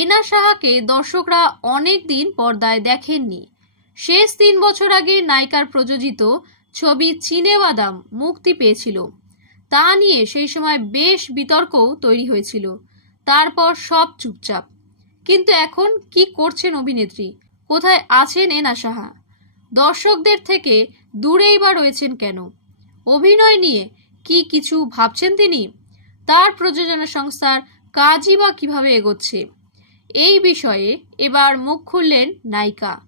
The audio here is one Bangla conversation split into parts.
এনা সাহাকে দর্শকরা অনেক দিন পর্দায় দেখেননি। শেষ তিন বছর আগে নায়িকার প্রযোজিত ছবি চিনেবাদাম মুক্তি পেয়েছিল। তা নিয়ে সেই সময় বেশ বিতর্কও তৈরি হয়েছিল। তারপর সব চুপচাপ। কিন্তু এখন কি করছেন অভিনেত্রী? কোথায় আছেন এনা সাহা? দর্শকদের থেকে দূরেই বা রয়েছেন কেন? অভিনয় নিয়ে কি কিছু ভাবছেন তিনি? তার প্রযোজনা সংস্থার কাজই বা কীভাবে এগোচ্ছে? এই বিষয়ে এবার মুখ খুললেন নায়িকা।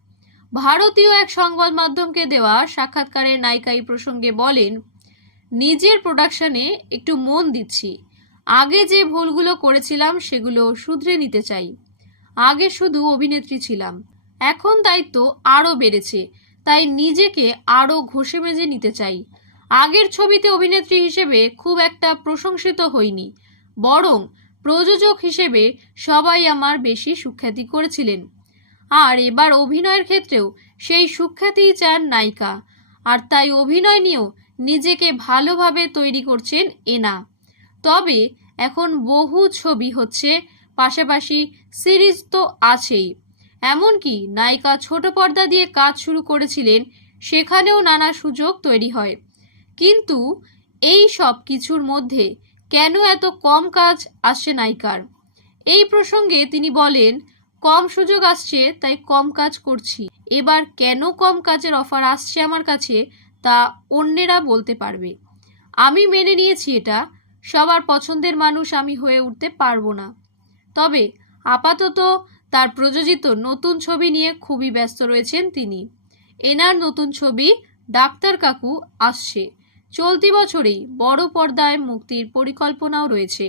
ভারতীয় এক সংবাদ মাধ্যমকে দেওয়া সাক্ষাৎকারে নায়িকা এই প্রসঙ্গে বলেন, নিজের প্রোডাকশনে একটু মন দিচ্ছি। আগে যে ভুলগুলো করেছিলাম সেগুলো শুধরে নিতে চাই। আগে শুধু অভিনেত্রী ছিলাম। এখন দায়িত্ব আরও বেড়েছে, তাই নিজেকে আরও ঘষে মেজে নিতে চাই। আগের ছবিতে অভিনেত্রী হিসেবে খুব একটা প্রশংসিত হইনি, বরং প্রযোজক হিসেবে সবাই আমার বেশি সুখ্যাতি করেছিলেন। আর এবার অভিনয়ের ক্ষেত্রেও সেই সুখ্যাতিই চান নায়িকা। আর তাই অভিনয় নিয়েও নিজেকে ভালোভাবে তৈরি করছেন এনা। তবে এখন বহু ছবি হচ্ছে, পাশাপাশি সিরিজ তো আছেই। এমনকি নায়িকা ছোট পর্দা দিয়ে কাজ শুরু করেছিলেন, সেখানেও নানা সুযোগ তৈরি হয়। কিন্তু এই সব কিছুর মধ্যে কেন এত কম কাজ আসছে নায়িকার? এই প্রসঙ্গে তিনি বলেন, কম সুযোগ আসছে, তাই কম কাজ করছি। এবার কেন কম কাজের অফার আসছে আমার কাছে, তা অন্যেরা বলতে পারবে। আমি মেনে নিয়েছি এটা। সবার পছন্দের মানুষ আমি হয়ে উঠতে পারব না। তবে আপাতত তার প্রযোজিত নতুন ছবি নিয়ে খুবই ব্যস্ত রয়েছেন তিনি। এনার নতুন ছবি ডাক্তার কাকু আসছে। চলতি বছরেই বড় পর্দায় মুক্তির পরিকল্পনাও রয়েছে।